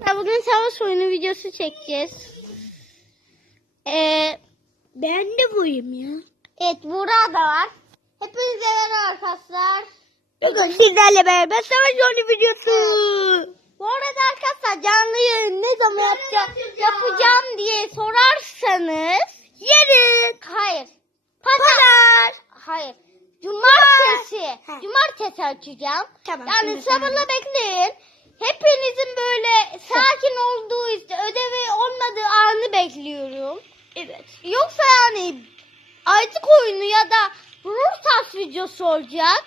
Arkadaşlar bugün savaş oyunu videosu çekeceğiz. Ee, Ben de buyum ya. evet Buğra da var. Hepinize merhaba arkadaşlar. Bugün sizlerle beraber savaş oyunu videosu. Bu arada arkadaşlar canlı yayın ne zaman yapacağım, yapacağım diye sorarsanız Yarın. hayır. Pazar. Hayır. Cumartesi. Ha. Cumartesi açacağım. Tamam, Yani sabırla bekleyin. Hepinizin böyle sakin olduğu işte ödevi olmadığı anı bekliyorum. Evet. Yoksa yani artık oyunu ya da Rursas videosu olacak.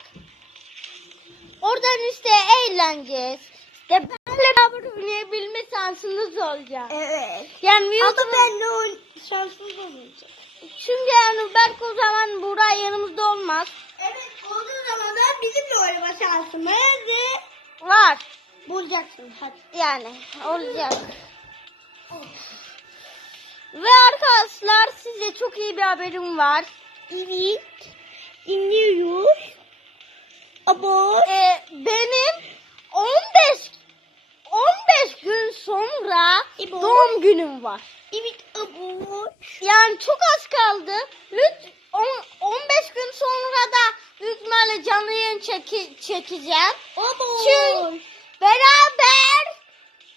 Oradan işte eğleneceğiz. İşte benimle beraber oynayabilme şansınız olacak. Evet. Yani Ama ben de o şanssız olmayacağım. çünkü yani belki o zaman Buğra yanımızda olmaz. Evet olduğu zaman ben bizimle oynama şansımız Var. bulacaksın. Hadi. Yani olacak. Ve arkadaşlar size çok iyi bir haberim var. Evet. İniyoruz. Ama Ee, benim 15 15 gün sonra İbo. doğum günüm var. evet ama Yani çok az kaldı. Lüt on- 15 gün sonra da büyük ihtimalle canlı yayın çeki- çekeceğim. ama Çünkü beraber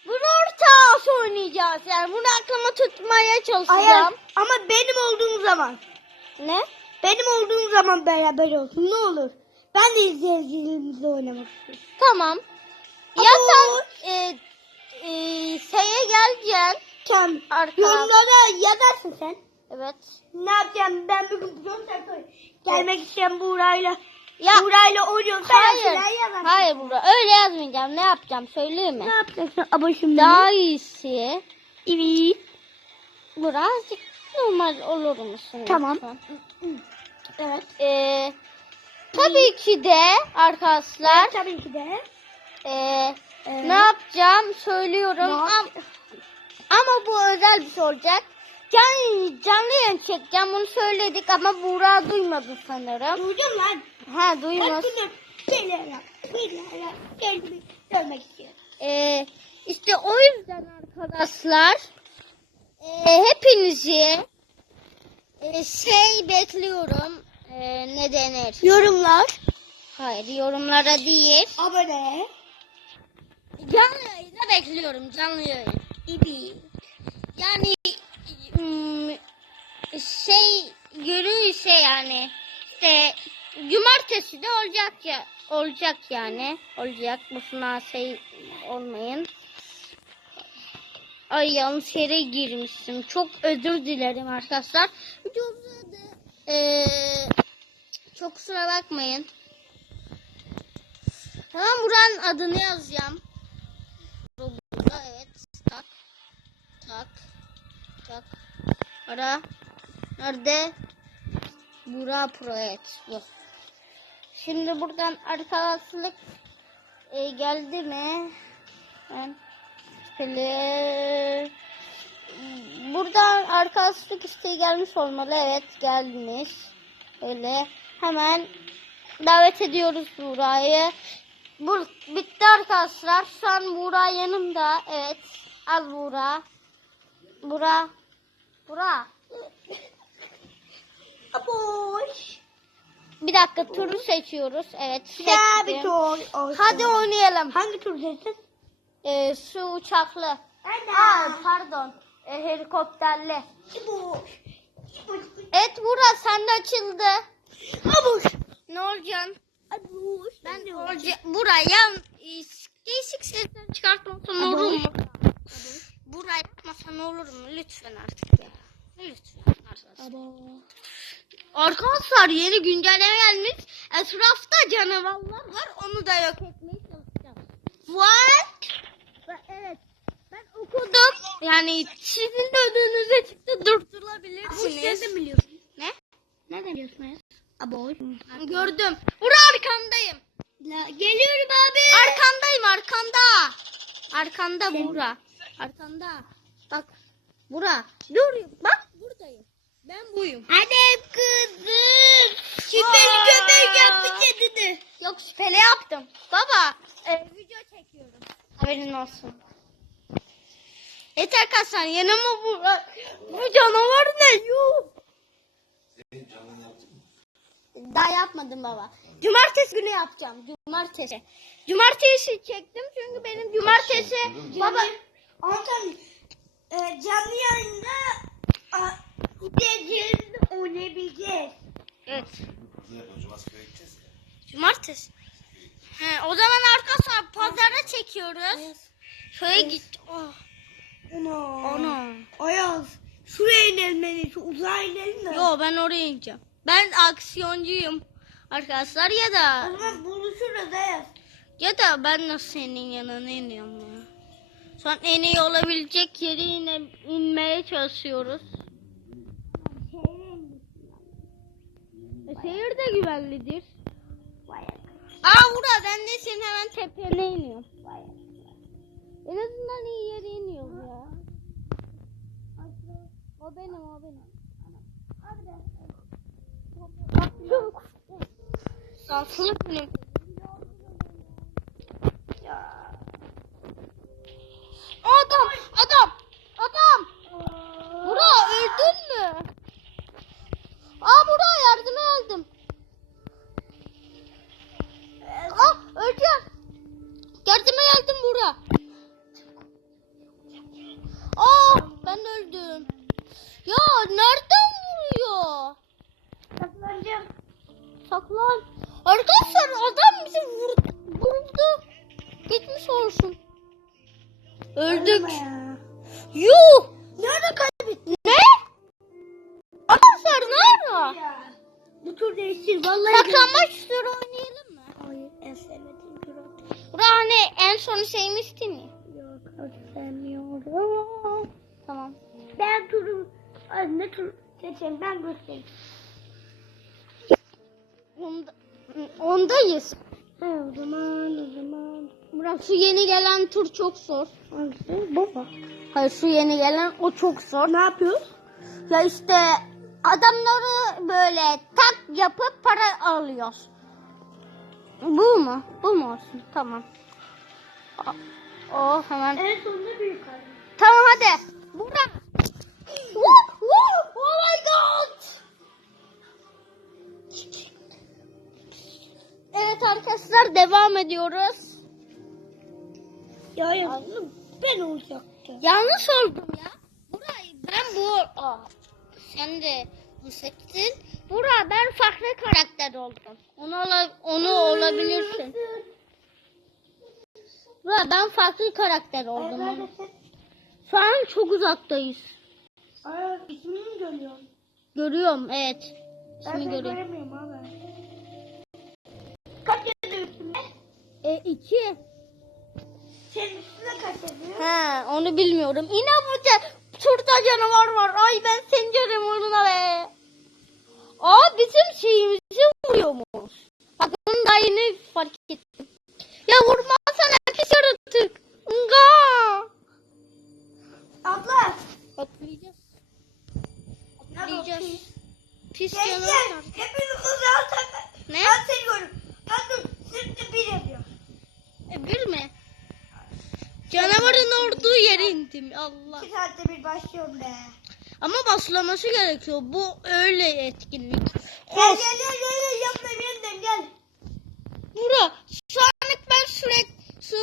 Brawl Stars oynayacağız. Yani bunu aklıma tutmaya çalışacağım. Ayaz, ama benim olduğum zaman Ne? benim olduğum zaman beraber olsun ne olur. Ben de izleyicilerimizle oynamak istiyorum. Tamam. Ama- Ya sen e, e, şeye geleceksin. Sen yorumlara yazarsın sen. Evet. Ne yapacağım ben bugün biliyorum sen. Gelmek isteyen Buğra'yla Ya Buğra'yla oynuyorum. Hayır. Hayır burada öyle yazmayacağım. Ne yapacağım söyleyeyim Ne mi? yapacaksın ama şimdi? Daha iyisi Evet. birazcık normal olur musun? Tamam. lütfen? Evet. Ee, tabii ki de arkadaşlar Tabii ki de. ee, Evet. ne yapacağım söylüyorum. Ne yap- ama bu özel bir şey olacak. Can, canlı yayın çekeceğim bunu söyledik ama Buğra duymadı sanırım. Duydum lan. Ha duymaz. Şeyler yap. Gelmek görmek istiyorum. Ee, işte o yüzden arkadaşlar ee, hepinizi ee, şey bekliyorum. Ee, ne denir? Yorumlar. Hayır yorumlara değil. Abone. Canlı yayına bekliyorum canlı yayın. İbi. Yani şey görüyorsa yani işte cumartesi de olacak ya olacak yani olacak boşuna şey olmayın. Ay yanlış yere girmiştim. Çok özür dilerim arkadaşlar. Ee, çok kusura bakmayın. Tamam buranın adını yazacağım. Burada evet. Tak. Tak. Tak. Ara. Nerede? Bura Proet. Yok. Şimdi buradan arkadaşlık e, geldi mi? Ben şöyle buradan arkadaşlık isteği gelmiş olmalı. Evet gelmiş. Öyle hemen davet ediyoruz Buğra'yı. Bu bitti arkadaşlar. Şu an Buğra yanımda. Evet. Al Buğra. Buğra. Buğra. Aboş. Bir dakika turu seçiyoruz. Evet. Bir seçtim. tur olsun. Hadi oynayalım. Hangi tur seçtin? Ee, su uçaklı. Aa, pardon. Ee, helikopterli. İboş. İboş. Evet Buğra sende açıldı. Aboş. Ne olacaksın? Aboş. Ben de e, değişik sesler çıkartmasan olur mu? Buğra yapmasan olur mu? Lütfen artık ya. Lütfen arkadaşlar. Arkadaşlar yeni güncelleme gelmiş. Etrafta canavarlar var. Onu da yok etmeye çalışacağım. What? Evet. Ben okudum. Yani sizin de önünüze çıktı durdurulabilirsiniz. nereden biliyorsun? Ne? Nereden biliyorsun Ayaz? Gördüm. Bura arkandayım. La, geliyorum abi. Arkandayım arkanda. Arkanda Bura. Arkanda. Bak. Bura. Dur. Bak buradayım. Ben buyum. Annem kızım. Beni köpek yapmış dedi. Yok şüpheli yaptım. Baba e, video çekiyorum. Haberin olsun. Arkadaşlar yeni mi bu? Bu canavar ne? Yuh. Senin canın yaptın mı? Daha yapmadım baba. Cumartesi günü yapacağım. Cumartesi. Cumartesi çektim çünkü benim cumartesi baba Anlatan e, canlı yayında a, izleyeceğiz, oynayabileceğiz. Evet. Cumartesi gideceğiz. He, o zaman arkadaşlar pazara çekiyoruz. Şöyle git. Oh, Ana. ana. Ayaz. Şuraya inelim beni. Şu uzağa inelim de. Yo ben oraya ineceğim. Ben aksiyoncuyum arkadaşlar ya O da zaman buluşuruz Ayaz. ya da ben nasıl senin yanına iniyorum an en iyi olabilecek yere ine, inmeye çalışıyoruz. E, şehir de güvenlidir. Aa burada ben de senin hemen tepene iniyorum. En azından iyi yere iniyoruz ya. O benim o benim. Şanslı benim. Saklan. Arkadaşlar adam bizi vurdu. vurdu. Gitmiş olsun. Öldük. Yuh. Nerede kaybettin? Ne? Arkadaşlar nerede? Ya. Bu tur değiştir. Vallahi. Saklanmaç sürü oynayalım mı? Hayır en sevmediğim tur o. Bura hani en son sevmiştin ya. Yok sevmiyorum. Tamam. Ben turu ne tur seçeyim ben göstereyim. Onda, ondayız. Ha, o zaman o zaman. Burak şu yeni gelen tur çok zor. Hangisi? Baba. Hayır şu yeni gelen o çok zor. Ne yapıyoruz? Ya işte adamları böyle tak yapıp para alıyoruz. Bu mu? Bu mu olsun? Tamam. Oh, hemen. En sonunda büyük harf. Tamam hadi. Burak. Woo, woo, oh my god. Evet arkadaşlar devam ediyoruz. Ya ya ben olacaktım. Yanlış oldum ya. Burayı ben bu... Aa, sen de bu seçtin. Bura ben farklı karakter oldum. Onu, ola, onu olabilirsin. Bura ben farklı karakter Ay, oldum. neredesin? Şu an çok uzaktayız. Ay, ismini mi görüyorsun? Görüyorum evet. Ben Şimdi seni görüyorum. göremiyorum abi. Kaç yazıyor üstüne? E iki. Senin üstüne kaç yazıyor? He onu bilmiyorum. Yine bu ce- şurada canavar var. Ay ben seni canavarına be. Aa bizim şeyimizi vuruyormuş. Bak onu da yeni fark ettim. Ya vurmazsan herkes yaratık. Nga. Abla. Atlayacağız. Atlayacağız. Pis Gel indim. Allah. İki saatte bir başlıyorum be. Ama baslaması gerekiyor. Bu öyle etkinlik. Gel gel gel gel gel yapma yeniden gel. Bura şu anlık ben sürekli su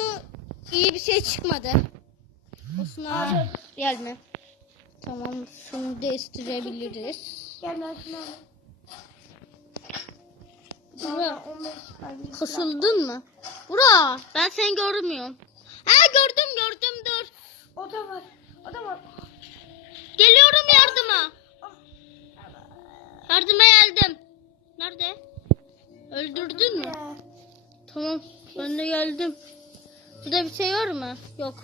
iyi bir şey çıkmadı. Osuna gelme. Tamam şunu değiştirebiliriz. Gel alayım. Bura 15 saniye. kısıldın mı? Bura ben seni görmüyorum. Ha gördüm gördüm dur. O da var. O da var. Geliyorum yardıma. Yardıma geldim. Nerede? Öldürdün mü? Tamam ben de geldim. Burada bir şey var mı? Yok.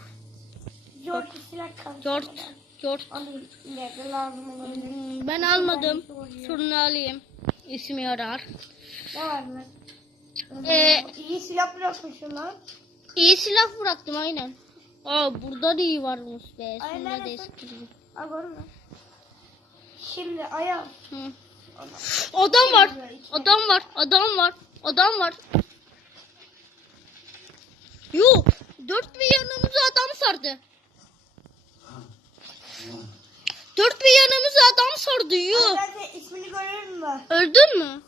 Nerede lazım olabilir. Hmm, Ben almadım. Şunu alayım. İsmi yarar. Ne var mı? Ee, İyi silah bırakmışsın lan. iyi silah bıraktım aynen. Aa burada da iyi varmış be. Şunu da. Al görme. Şimdi ayağı. Hı. Adam var. Adam var. Adam var. Adam var. Yok. Dört bir yanımıza adam sardı. Dört bir yanımıza adam sardı. Yok. Ben ismini görelim mi? Öldün mü?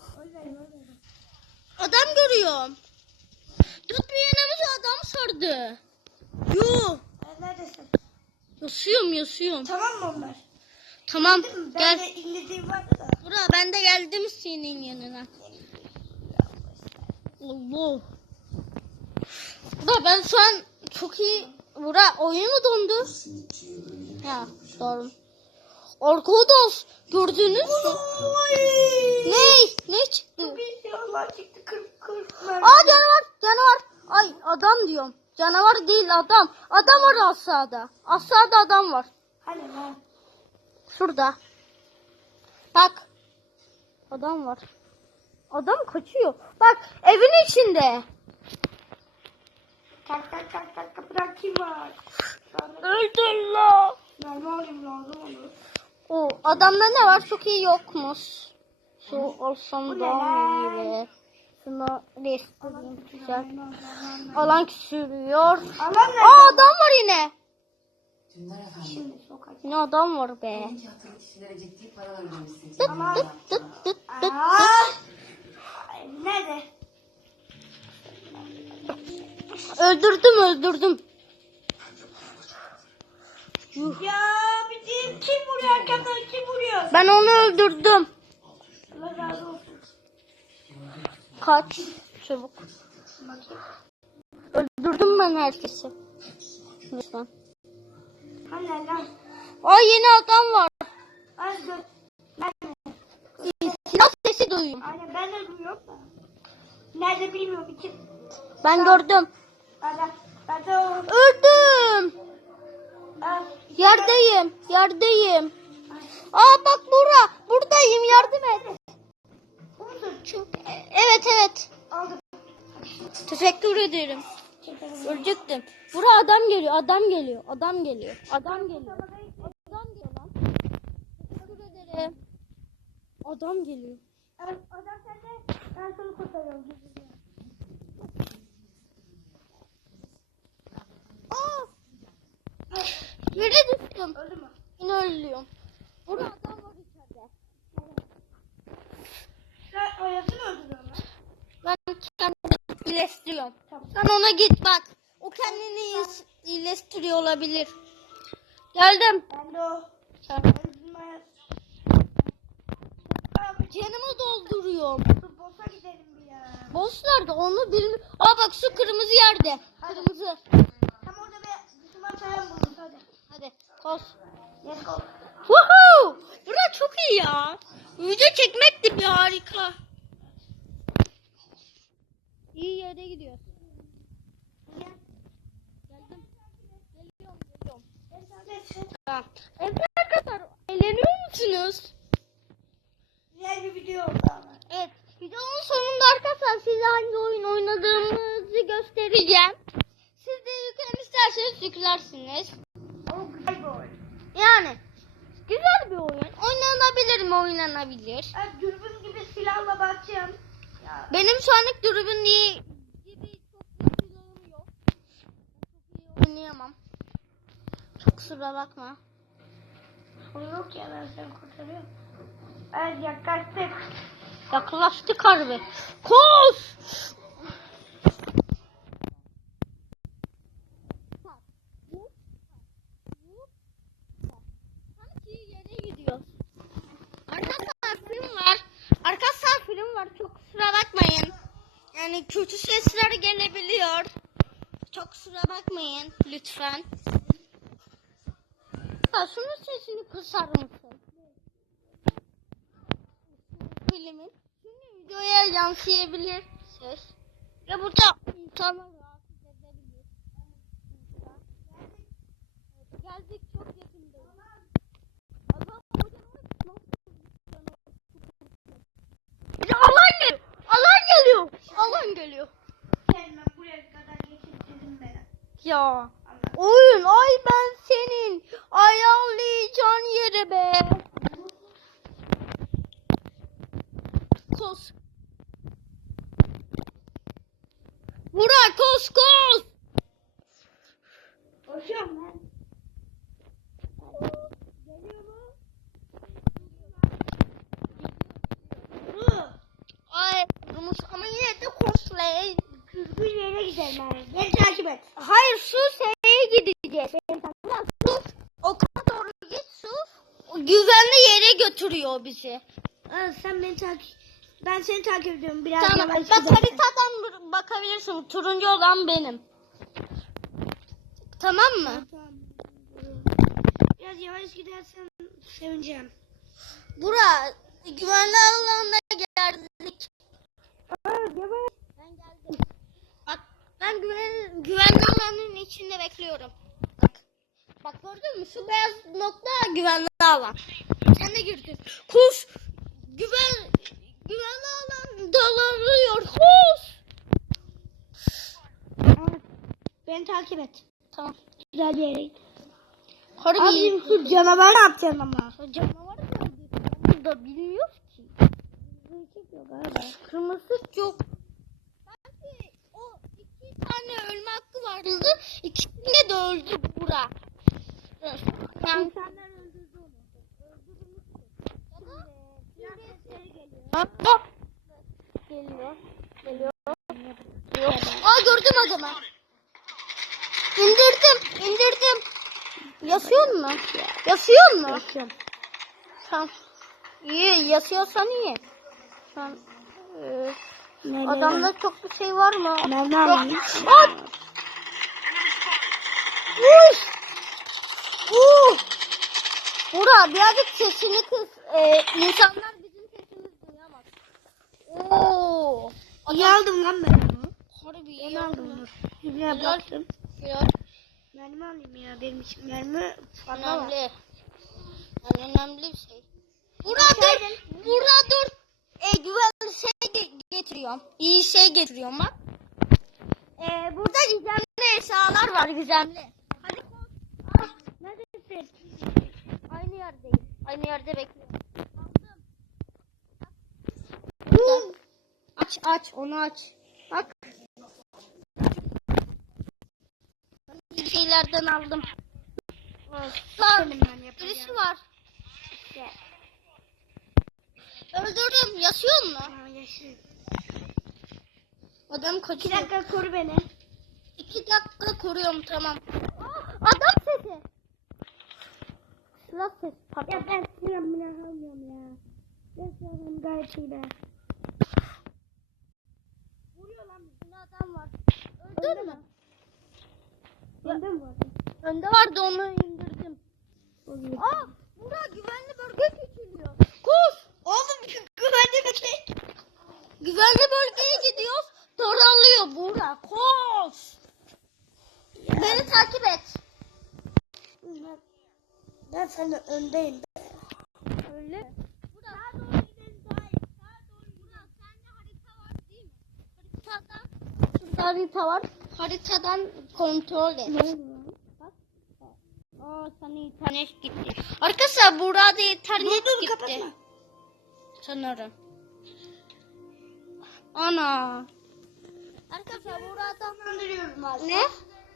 Adam görüyorum. Dört bir yanımıza adam sardı. Ben neredesin? Yasıyorum yasıyorum. Tamam mı onlar? Tamam Ben gel. de indirdiğim vardı da. Bura ben de geldim senin yanına. Allah. Bura ben şu an çok iyi. Bura oyun mu dondu? Ya doğru. Arkadaş gördünüz mü? Ne? Ne çıktı? Bir silahlar çıktı kırk kırk Aa canavar canavar. Ay adam diyorum. Canavar değil adam. Adam var aşağıda. Aşağıda adam var. Hani lan. Şurada. Bak. Adam var. Adam kaçıyor. Bak evin içinde. Tak tak tak tak kapıdan kim var? Öldür la. alayım lazım olur. O adamda ne var? Çok iyi yokmuş. Şu olsam daha iyi be. Şunu restleyeyim güzel. Alan nerede? Aa adam var yine. Şimdi sokak. Ne adam var be. Tıt tıt tıt. Aa! Ay, Nerede? Öldürdüm öldürdüm. Ya bizim kim vuruyor arkamdan kim vuruyor? Ben onu öldürdüm. Allah razı olsun. Kaç. Çabuk. Bakayım. Öldürdüm ben herkesi. Lütfen. Lan? Aa yeni adam var. Ay dur. Nerede? Silah sesi duyuyorum. Aynen ben de duyuyorum. Nerede bilmiyorum. İki. Ben gördüm. Ben. Ben de o. Öldüm. Ay, Yerdeyim. Yerdeyim. Aa bak bura. Buradayım. Yardım et. Çok... Evet evet. Aldım. Teşekkür ederim. Ölecektim. Bura adam geliyor. Adam geliyor. Adam geliyor. Adam geliyor. Adam geliyor lan. Teşekkür ederim. Adam geliyor. Adam sende. Ben seni kurtarıyorum. Aa! Yere düştüm. Öldü mü? Yine ölüyorum. Burada adam var oyasını öldürüyorsun lan. Ben kendimi iyileştiriyorum. Tamam. Sen ona git bak. O kendini iyileş- iyileştiriyor olabilir. Geldim. Ben de o. Abi Canımı dolduruyorum. dur bossa gidelim bir ya. Bosslar da onu bilmiyor. Aa bak şu kırmızı yerde. Kırmızı. Tam orada bir düşman falan bulduk hadi. Hadi koş. Let's go. Woohoo! Bura çok iyi ya. Video çekmek de bir harika. İyi yere gidiyor. Geldim. Geliyorum, geliyorum. Tamam. Evet arkadaşlar, eğleniyor musunuz? Güzel bir video oldu ama. Evet. Videonun sonunda arkadaşlar size hangi oyun oynadığımızı göstereceğim. Siz de yüklemek isterseniz yüklersiniz. Ama güzel bir oyun. Yani güzel bir oyun. Oynanabilir mi? Oynanabilir. Ben dürbün gibi silahla bakacağım. Ya. Benim şu anlık dürbün diye gibi çok bir silahım yok. Çok iyi oynayamam. Çok kusura bakma. O yok ya ben seni kurtarıyorum. Evet yaklaştık. Yaklaştık harbi. Koş! Sanki yere gidiyoruz. Arkadaşlar film var. Arkadaşlar film var. Çok kusura bakmayın. Yani kötü sesler gelebiliyor. Çok kusura bakmayın lütfen. Ya şunun sesini kısar mısın? Filmin. Şimdi videoya yansıyabilir ses. Ve burada insanlar rahatsız edebilir. Geldik çok yakındayız. Adam kocaman Bir de alan geliyor. Alan geliyor. Geliyor. Kendime buraya kadar getirdim beni. Ya. Oyun ay ben senin ayarlayacağın yere be. Kos. Burak kos kos. gidelim abi. Beni takip et. Hayır şu şeye gideceğiz. Su, o kadar doğru git su. O güvenli yere götürüyor bizi. Aa, sen beni takip Ben seni takip ediyorum. Biraz Tamam. yavaş Bak gidersen. haritadan bakabilirsin. Turuncu olan benim. Tamam mı? Tamam. Biraz yavaş gidersen sevineceğim. Bura güvenli alana geldik. Aa, yavaş. Ben güven, güvenli alanın içinde bekliyorum. Bak. Bak gördün mü? Şu beyaz nokta güvenli alan. Sen de girdin. Kuş. Güven, güvenli alan dolanıyor. Kuş. Aa, Beni takip et. Tamam. Güzel bir yere git. Abi şu canavar ne yapacaksın ama? Canavar? Burada bilmiyoruz ki. Kırmızı yok. İki tane ölme hakkı vardı. İkisinde de öldü bura. Yani İnsanlar öldürdü onu. Geliyor. Geliyor. Aa gördüm adamı. İndirdim. indirdim. Yasıyor mu? Yasıyor mu? Bakıyorum. Tamam. İyi. Yasıyorsan iyi. Şu an e, Nerede? adamda çok bir şey var mı? Yok. alayım? At! Uy! Uh! Bura birazcık sesini kıs. Ee, insanlar bizim sesimizi duyamaz. Oo! İyi aldım lan ben onu. Harbi Ben iyi aldım oldu. dur. Helal. baktım. Helal. Mermi alayım ya benim için mermi fazla var. Önemli. Yani önemli bir şey. Bura dur. Bura dur. E, güvenli şey ge- getiriyorum. İyi şey getiriyorum bak. E, burada gizemli eşyalar var gizemli. Hadi koş. Neredesin? Aynı yerdeyim. Aynı yerde bekliyorum. Aç aç onu aç. Bak. Bir şeylerden aldım. Lan birisi var. Öldürdüm. Yaşıyor mu? Aa, yaşlı. Adam kaçıyor. dakika koru beni. İki dakika koruyorum tamam. Aa, adam sesi. Silah sesi. Pardon. Ya ben silah milah almıyorum ya. Ben silahım gayet iyi be. Vuruyor lan bir adam var. Öldün mü? Önde mi var? Önde vardı onu indirdim. Oluyor. Aa, burada güvenli bölge küçülüyor. Koş. Oğlum güvenli şey. Güvenli bölgeye gidiyoruz. Daralıyor Buğra. Koş. Beni takip et. Ben, ben senin öndeyim. Öyle. Mi? Harita var. Haritadan kontrol et. Aa sana internet gitti. Arkadaşlar burada internet Dur dur gitti. kapatma. Sanırım. Ana. Arkadaşlar burada Sonlandırıyorum abi. ne?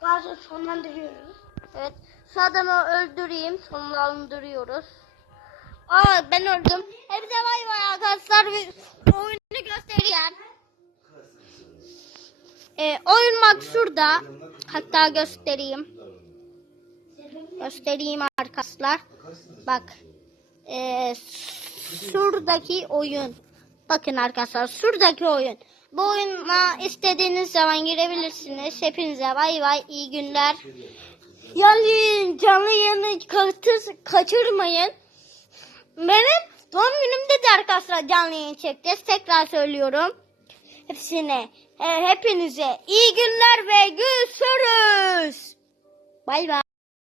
Bazı sonlandırıyoruz. Evet. Şu adamı öldüreyim. Sonlandırıyoruz. Aa ben öldüm. Hepsi bay bay arkadaşlar. Oyunu göstereyim. Ee, oyun bak şurada. Hatta göstereyim. Göstereyim arkadaşlar. Bak. Ee, şuradaki oyun. Bakın arkadaşlar şuradaki oyun. Bu oyuna istediğiniz zaman girebilirsiniz. Hepinize bay bay iyi günler. Yani canlı yayını kaçır, kaçırmayın. Benim doğum günümde de arkadaşlar canlı yayın çekeceğiz. Tekrar söylüyorum. Hepsine, e, hepinize iyi günler ve görüşürüz. Bay bay.